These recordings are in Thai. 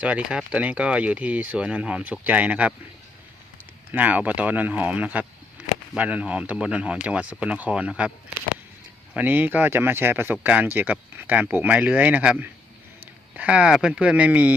สวัสดีครับ ตอนนี้ก็อยู่ที่สวนนนหอมสุขใจนะครับ หน้าอบตนนหอมนะครับ บ้านนนหอมตำบลนนหอมจังหวัดสกลนครนะครับ วันนี้ก็จะมาแชร์ประสบการณ์เกี่ยวกับการปลูกไม้เลื้อยนะครับ ถ้าเพื่อนๆไม่มี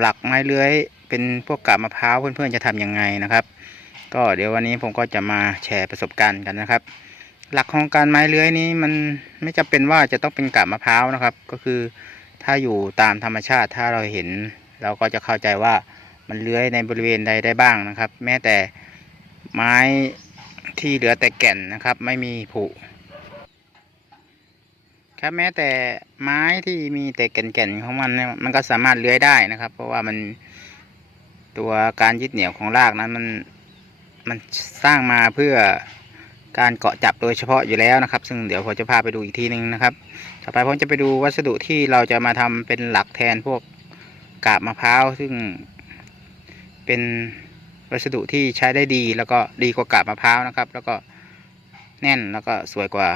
หลักไม้เลื้อย เป็นพวกกาบมะพร้าวเพื่อนๆจะทำยังไงนะครับ ก็เดี๋ยววันนี้ผมก็จะมาแชร์ประสบการณ์กันนะครับ หลักของการไม้เลื้อยนี้มันไม่จำเป็นว่าจะต้องเป็นกาบมะพร้าวนะครับ ก็คือ ถ้าอยู่ตามธรรมชาติถ้าเราเห็น เราก็จะเข้าใจว่ามันเลื้อยในบริเวณใดได้บ้างนะครับ แม้แต่ไม้ที่เหลือแต่แก่นนะครับ ไม่มีผุครับแม้แต่ไม้ที่มีแต่แก่นๆของมันเนี่ยมันก็สามารถเลื้อยได้นะครับ เพราะว่ามันตัวการยึดเหนี่ยวของรากนั้นมันมันสร้างมาเพื่อ การเกาะจับโดยเฉพาะอยู่แล้วนะครับ ซึ่งเดี๋ยวผมจะพาไปดูอีกทีนึงนะครับ ต่อไปผมจะไปดูวัสดุที่เราจะมาทำเป็นหลักแทนพวกกาบมะพร้าวซึ่งเป็นวัสดุที่ใช้ได้ดีแล้วก็ดีกว่ากาบมะพร้าวนะครับ แล้วก็แน่นแล้วก็สวยกว่า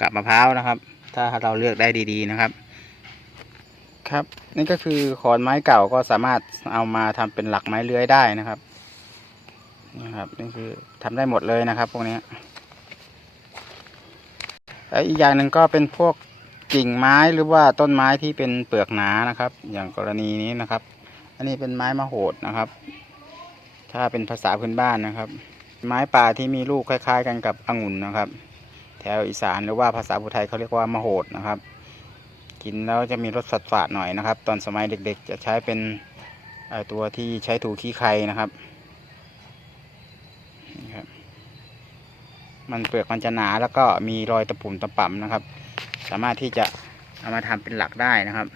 กาบมะพร้าวนะครับ ถ้าเราเลือกได้ดีๆนะครับ ครับนี่ก็คือขอนไม้เก่าก็สามารถเอามาทำเป็นหลักไม้เลื้อยได้นะครับนี่ครับนี่คือทำได้หมดเลยนะครับ พวกนี้ อีกอย่างหนึ่งก็เป็นพวกกิ่งไม้หรือว่าต้นไม้ที่เป็นเปลือกหนานะครับ อย่างกรณีนี้นะครับ อันนี้เป็นไม้มะโหดนะครับ ถ้าเป็นภาษาพื้นบ้านนะครับ ไม้ป่าที่มีลูกคล้ายๆ กันกับองุ่นนะครับ แถวอีสานหรือว่าภาษาพุไทยเขาเรียกว่ามะโหดนะครับ กินแล้วจะมีรสฝาดๆหน่อยนะครับ ตอนสมัยเด็กๆ จะใช้เป็นตัวที่ใช้ถูขี้ไครนะครับนี่ครับ มันเปลือกมันจะหนาแล้วก็มีรอยตะปุ่มตะป่ำนะครับ สามารถที่จะเอามาทำเป็นหลักได้นะครับ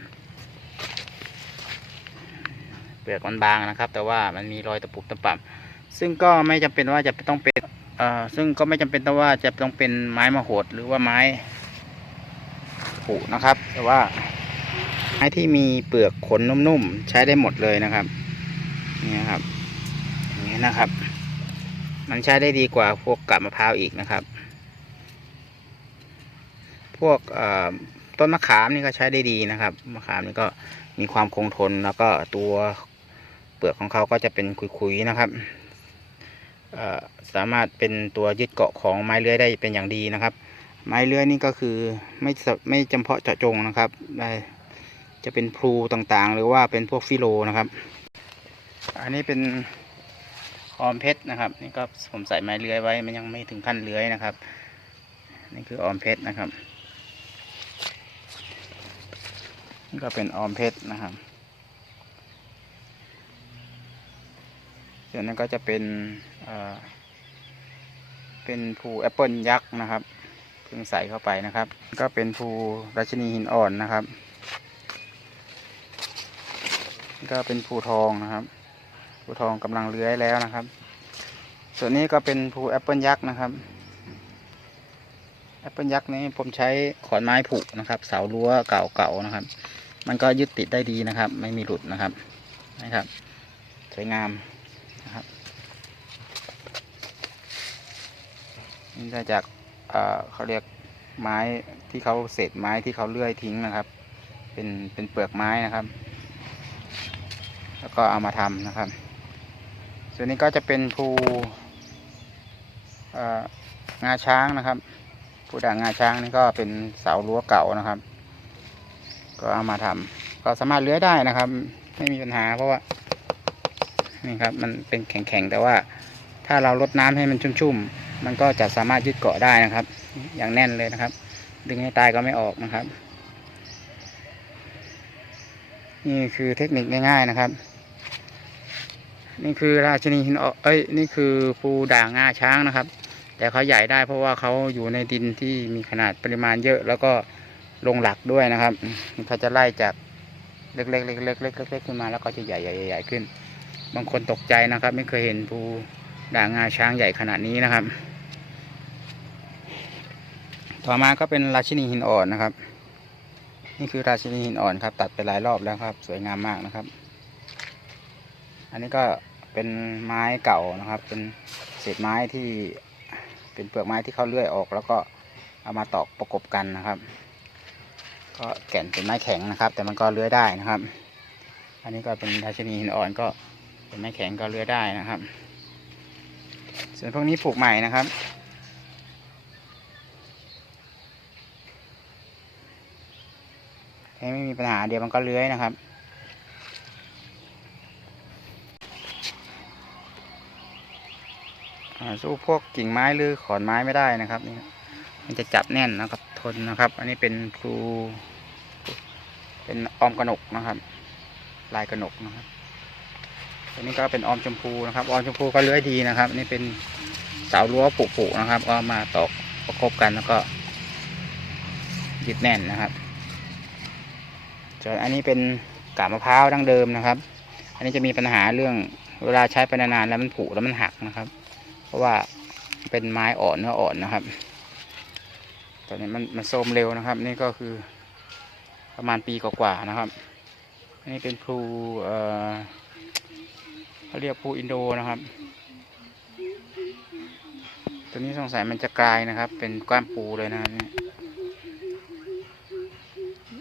เปลือกมันบางนะครับ แต่ว่ามันมีรอยตะปุ่มตะป่ำซึ่งก็ไม่จำเป็นว่าจะต้องเป็นเอ่อซึ่งก็ไม่จำเป็นต้องว่าจะต้องเป็นไม้มะโหดหรือว่าไม้ผุนะครับ แต่ว่าไม้ที่มีเปลือกขนนุ่มๆใช้ได้หมดเลยนะครับนี่นะครับอย่างนี้นะครับ มันใช้ได้ดีกว่าพวกกับมะพร้าวอีกนะครับ พวกต้นมะขามนี่ก็ใช้ได้ดีนะครับมะขามนี่ก็มีความคงทนแล้วก็ตัวเปลือกของเขาก็จะเป็นคุยๆนะครับสามารถเป็นตัวยึดเกาะของไม้เลื้อยได้เป็นอย่างดีนะครับ ไม้เลื้อยนี่ก็คือไม่ไม่จำเพาะเจาะจงนะครับได้จะเป็นพลูต่างๆ หรือว่าเป็นพวกฟิโลนะครับ อันนี้เป็น ออมเพชรนะครับ นี่ก็ผมใส่ไม้เลื้อยไว้มันยังไม่ถึงขั้นเลื้อยนะครับ นี่คือออมเพชรนะครับนี่ก็เป็นออมเพชรนะครับส่วนนั้นก็จะเป็นเอ่อเป็นภูแอปเปิลยักษ์นะครับเพิ่งใส่เข้าไปนะครับ ก็เป็นภูราชินีหินอ่อนนะครับนี่ก็เป็นภูทองนะครับ ภูทองกำลังเลื้อยแล้วนะครับ ส่วนนี้ก็เป็นภูแอปเปิลยักษ์นะครับแอปเปิลยักษ์นี้ผมใช้ขอนไม้ผุนะครับ เสารั้วเก่าๆนะครับ มันก็ยึดติดได้ดีนะครับ ไม่มีหลุดนะครับนะครับ สวยงามนะครับนี่ได้จากเอ่อเขาเรียกไม้ที่เขาเศษไม้ที่เขาเลื่อยทิ้งนะครับ เป็นเป็นเปลือกไม้นะครับ แล้วก็เอามาทำนะครับ ส่วนนี้ก็จะเป็นภูเอ่องาช้างนะครับภูด่างงาช้างนี่ก็เป็นเสารั้วเก่านะครับ ก็เอามาทำก็สามารถเลื้อยได้นะครับ ไม่มีปัญหาเพราะว่านี่ครับมันเป็นแข็งๆแต่ว่าถ้าเราลดน้ำให้มันชุ่มๆ มันก็จะสามารถยึดเกาะได้นะครับ อย่างแน่นเลยนะครับ ดึงให้ตายก็ไม่ออกนะครับ นี่คือเทคนิคง่ายๆนะครับ นี่คือราชินีหินอ่อนเอ้ยนี่คือภูด่างงาช้างนะครับ แต่เขาใหญ่ได้เพราะว่าเขาอยู่ในดินที่มีขนาดปริมาณเยอะ แล้วก็ลงหลักด้วยนะครับเขาจะไล่จากเล็กๆเล็กๆเล็กๆเล็กๆขึ้นมาแล้วก็จะใหญ่ใหญ่ใหญ่ขึ้น บางคนตกใจนะครับ ไม่เคยเห็นภูด่างงาช้างใหญ่ขนาดนี้นะครับ ต่อมาก็เป็นราชินีหินอ่อนนะครับ นี่คือราชินีหินอ่อนครับ ตัดไปหลายรอบแล้วครับ สวยงามมากนะครับ อันนี้ก็เป็นไม้เก่านะครับ เป็นเศษไม้ที่เป็นเปลือกไม้ที่เขาเลื่อยออก แล้วก็เอามาตอกประกบกันนะครับ ก็แก่นเป็นไม้แข็งนะครับ แต่มันก็เลื้อยได้นะครับ อันนี้ก็เป็นราชินีหินอ่อนก็เป็นไม้แข็งก็เลื้อยได้นะครับ ส่วนพวกนี้ปลูกใหม่นะครับไม่มีปัญหาเดี๋ยวมันก็เลื้อยนะครับ อ่า สู้พวกกิ่งไม้หรือขอนไม้ไม่ได้นะครับนี่มันจะจับแน่นนะครับทนนะครับ อันนี้เป็นครู เป็นออมกระหนกนะครับ ลายกระหนกนะครับอันนี้ก็เป็นออมชมพูนะครับ ออมชมพูก็เลื้อยดีนะครับ นี่เป็นเสารั้วปุๆนะครับ ก็มาตอกประกบกันแล้วก็ยึดแน่นนะครับส่วนอันนี้เป็นกาบมะพร้าวดั้งเดิมนะครับ อันนี้จะมีปัญหาเรื่องเวลาใช้ไปนานๆแล้วมันผุแล้วมันหักนะครับ ราะว่าเป็นไม้อ่อนเนื้ออ่อนนะครับ ตอนนี้มันมันโทมเร็วนะครับ นี่ก็คือประมาณปีกว่าๆนะครับอันนี้เป็นพลูเอ่อเขาเรียกพลูอินโดนะครับ ตัวนี้สงสัยมันจะกลายนะครับ เป็นก้ามปูเลยนะครับเนี่ย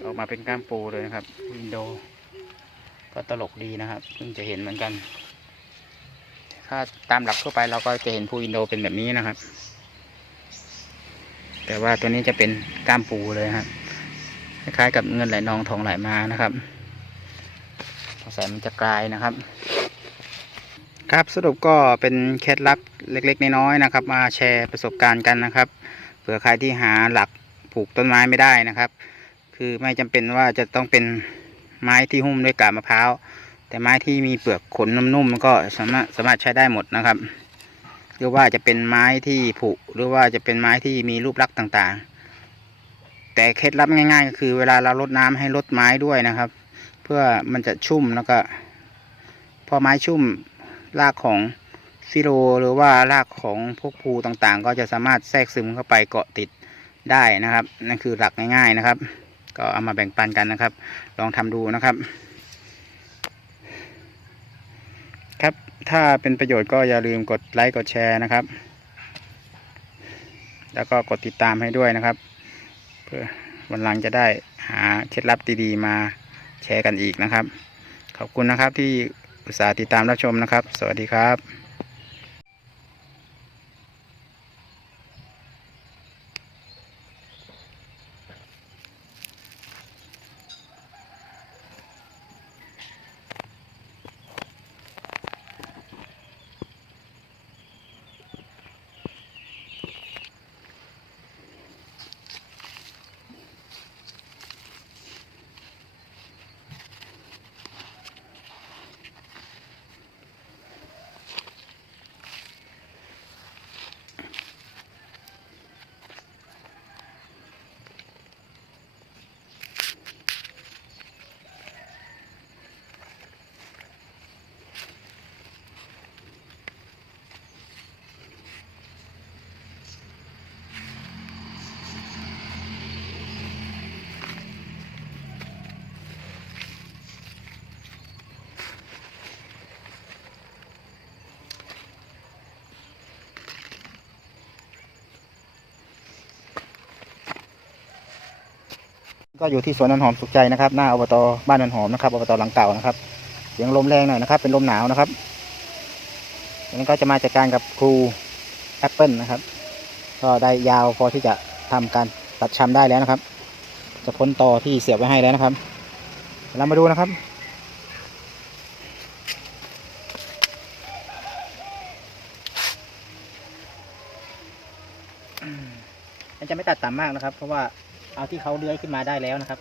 ออกมาเป็นก้ามปูเลยนะครับ อินโด ก็ตลกดีนะครับเพิ่งจะเห็นเหมือนกัน ถ้าตามหลักทั่วไปเราก็จะเห็นพลูอินโดเป็นแบบนี้นะครับ แต่ว่าตัวนี้จะเป็นก้ามปูเลยครับคล้ายๆกับเงินไหลนองทองไหลมานะครับสงสัยมันจะกลายนะครับ ครับสรุปก็เป็นเคล็ดลับเล็กๆน้อยๆนะครับ มาแชร์ประสบการณ์กันนะครับ เผื่อใครที่หาหลักปลูกต้นไม้ไม่ได้นะครับ คือไม่จำเป็นว่าจะต้องเป็นไม้ที่หุ้มด้วยกาบมะพร้าว แต่ไม้ที่มีเปลือกขนนุ่มๆก็สามารถสามารถใช้ได้หมดนะครับ หรือว่าจะเป็นไม้ที่ผุหรือว่าจะเป็นไม้ที่มีรูปลักษณ์ต่างๆ แต่เคล็ดลับง่าย ๆ ก็คือเวลาเราลดน้ำให้ลดไม้ด้วยนะครับ เพื่อมันจะชุ่มแล้วก็ พอไม้ชุ่มรากของฟิโลหรือว่ารากของพวกภูต่างๆ ก็จะสามารถแทรกซึมเข้าไปเกาะติดได้นะครับ นั่นคือหลักง่ายๆนะครับ ก็เอามาแบ่งปันกันนะครับ ลองทำดูนะครับ ครับ ถ้าเป็นประโยชน์ก็อย่าลืมกดไลค์กดแชร์นะครับ แล้วก็กดติดตามให้ด้วยนะครับ เพื่อวันหลังจะได้หาเคล็ดลับดีๆ มาแชร์กันอีกนะครับ ขอบคุณนะครับที่อุตส่าห์ติดตามรับชมนะครับ สวัสดีครับ ก็อยู่ที่สวนนันหอมสุขใจนะครับหน้าอบตบ้านนันหอมนะครับอบตหลังเก่านะครับ เสียงลมแรงหน่อยนะครับ เป็นลมหนาวนะครับอันนี้ก็จะมาจัดการกับครูแอปเปิลนะครับ ก็ได้ยาวพอที่จะทำการตัดชำได้แล้วนะครับ จะพ้นต่อที่เสียบไว้ให้แล้วนะครับเดี๋ยวเรามาดูนะครับมันจะไม่ตัดต่ำมากนะครับ เพราะว่า เอาที่เขาเลื้อยขึ้นมาได้แล้วนะครับ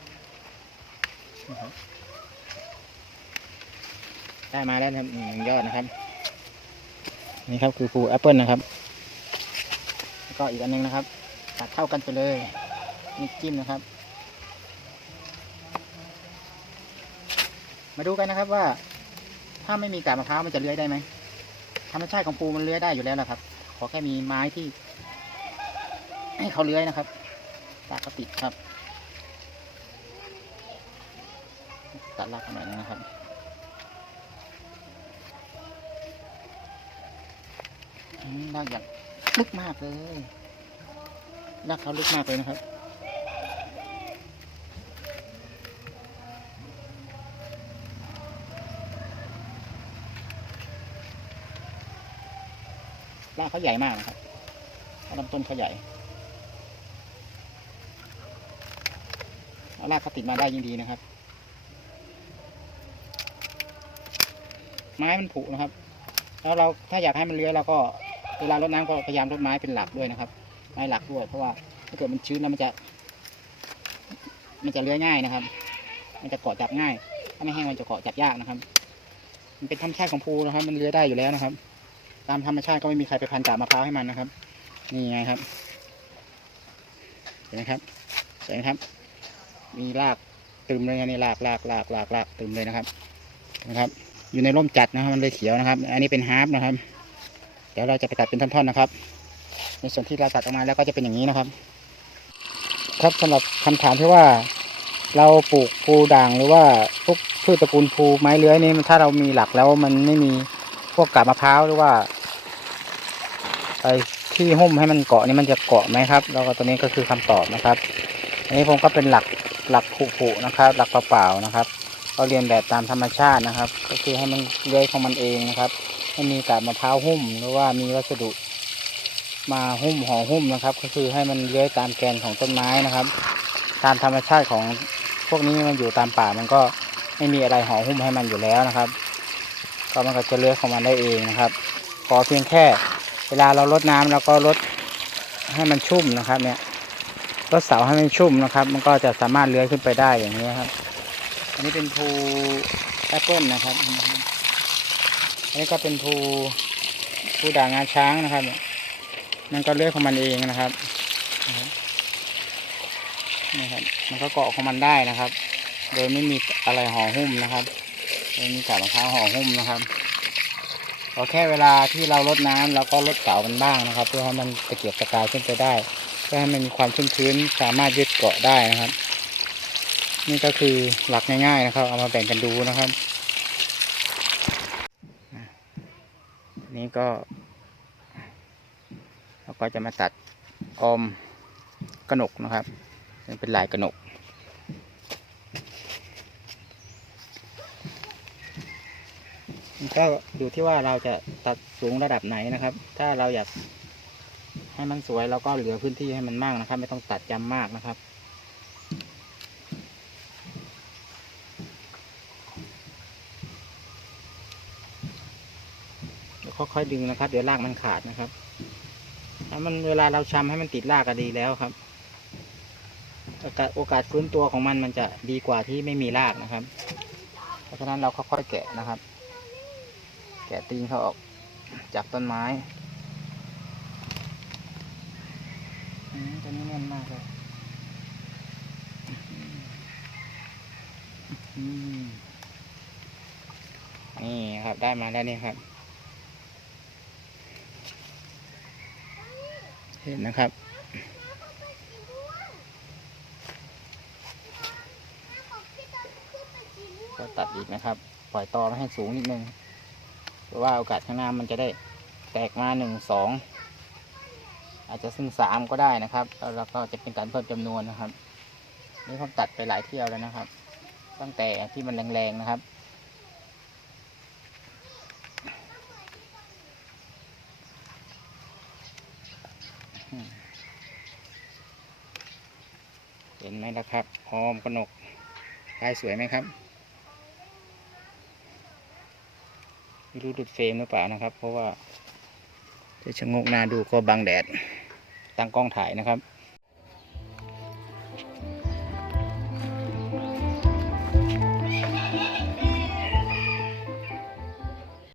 ได้มาแล้วนะครับหนึ่งยอดนะครับ นี่ครับคือภูแอปเปิลนะครับแล้วก็อีกอันหนึงนะครับ ตัดเข้ากันไปเลยนี่จิ้มนะครับ มาดูกันนะครับว่า ถ้าไม่มีกาบมะพร้าวมันจะเลื้อยได้ไหมธรรมชาติของปูมันเลื้อยได้อยู่แล้วนะครับ ขอแค่มีไม้ที่ ให้เขาเลื้อยนะครับ ปากก็ติดครับ ตัดรากขนาดนั้นะครับรากอย่างลึกมากเลยรากเขาลึกมากเลยนะครับรากเขาใหญ่มากนะครับลำต้นเขาใหญ่ เอากเขาติดมาได้ยิ่งดีนะครับ ไม้มันผุนะครับ แล้วเราถ้าอยากให้มันเลื้อยเราก็เวลารดน้ำก็พยายามรดไม้เป็นหลักด้วยนะครับ ไม้หลักด้วยเพราะว่าถ้าเกิดมันชื้นแล้วมันจะ มันจะเลื้อยง่ายนะครับ มันจะเกาะจับง่าย ถ้าไม่แห้งมันจะเกาะจับยากนะครับ มันเป็นธรรมชาติของภูนะครับ มันเลื้อยได้อยู่แล้วนะครับ ตามธรรมชาติก็ไม่มีใครไปพันกาบมะพร้าวให้มันนะครับ นี่ไงครับเห็นไหมครับเห็นไหมครับ มีรากตึมเลยนะนี่รากรากรากรากรากตึมเลยนะครับ นะครับ อยู่ในร่มจัดนะครับมันเลยเขียวนะครับ อันนี้เป็นฮาร์ปนะครับ เดี๋ยวเราจะไปตัดเป็นท่อนๆนะครับ ในส่วนที่เราตัดออกมาแล้วก็จะเป็นอย่างนี้นะครับ ครับสำหรับคำถามที่ว่า เราปลูกภูด่างหรือว่าพวกพืชตระกูลภูไม้เลื้อยนี่ถ้าเรามีหลักแล้วมันไม่มีพวกกาบมะพร้าวหรือว่าไอ้ที่หุ้มให้มันเกาะนี่มันจะเกาะไหมครับ แล้วก็ตัวนี้ก็คือคำตอบนะครับ อันนี้ผมก็เป็นหลัก หลักผุๆนะครับ หลักเปล่าๆนะครับ ก็เรียนแบบตามธรรมชาตินะครับ ก็คือให้มันเลื้อยของมันเองนะครับให้มีกาบมะพร้าวหุ้มหรือว่ามีวัสดุมาหุ้มห่อหุ้มนะครับ ก็คือให้มันเลื้อยตามแกนของต้นไม้นะครับ ตามธรรมชาติของพวกนี้มันอยู่ตามป่ามันก็ไม่มีอะไรห่อหุ้มให้มันอยู่แล้วนะครับ ก็มันก็จะเลื้อยของมันได้เองนะครับขอเพียงแค่ เวลาเราลดน้ำแล้วก็ลดให้มันชุ่มนะครับเนี่ย ลดเสาให้มันชุ่มนะครับ มันก็จะสามารถเลื้อยขึ้นไปได้อย่างนี้ครับ อันนี้เป็นภูแอปเปิลนะครับ อันนี้ก็เป็นภูภูด่างงาช้างนะครับ มันก็เลื้อยของมันเองนะครับนะครับนี่ครับ มันก็เกาะของมันได้นะครับ โดยไม่มีอะไรห่อหุ้มนะครับโดยมีกาบมะพร้าวห่อหุ้มนะครับขอแค่เวลาที่เราลดน้ำเราก็ลดเสามันบ้างนะครับ เพื่อให้มันตะเกียบตะกายขึ้นไปได้ เพื่อให้มันมีความชุ่มชื้นสามารถยึดเกาะได้นะครับ นี่ก็คือหลักง่าย ๆ นะครับ เอามาแบ่งกันดูนะครับนี่ก็เราก็จะมาตัดออมกระหนกนะครับ เป็นลายกระหนกก็อยู่ที่ว่าเราจะตัดสูงระดับไหนนะครับ ถ้าเราอยาก ให้มันสวยเราก็เหลือพื้นที่ให้มันมากนะครับ ไม่ต้องตัดจำมากนะครับเดี๋ยวค่อยๆดึงนะครับ เดี๋ยวรากมันขาดนะครับถ้ามันเวลาเราชำให้มันติดรากก็ดีแล้วครับโอกาสโอกาสฟื้นตัวของมันมันจะดีกว่าที่ไม่มีรากนะครับ เพราะฉะนั้นเราค่อยๆแกะนะครับ แกะตีนเขาออกจากต้นไม้อืม ตัวนี้แน่นมากเลยอืมนี่ครับได้มาแล้วนี่ครับ เห็นนะครับก็ตัดอีกนะครับ ปล่อยตอไม่ให้สูงนิดนึง เพราะว่าโอกาสข้างหน้ามันจะได้แตกมาหนึ่งสอง อาจจะซึ่งสามก็ได้นะครับ แล้วเราก็จะเป็นการเพิ่มจำนวนนะครับ นี่ผมตัดไปหลายเที่ยวแล้วนะครับ ตั้งแต่ที่มันแรงๆนะครับเห็นไหมล่ะครับหอมกระหนกลายสวยไหมครับไม่รู้ดุดเฟรมหรือเปล่านะครับ เพราะว่าจะชะงกหน้าดูก็บังแดด ตั้งกล้องถ่ายนะครับ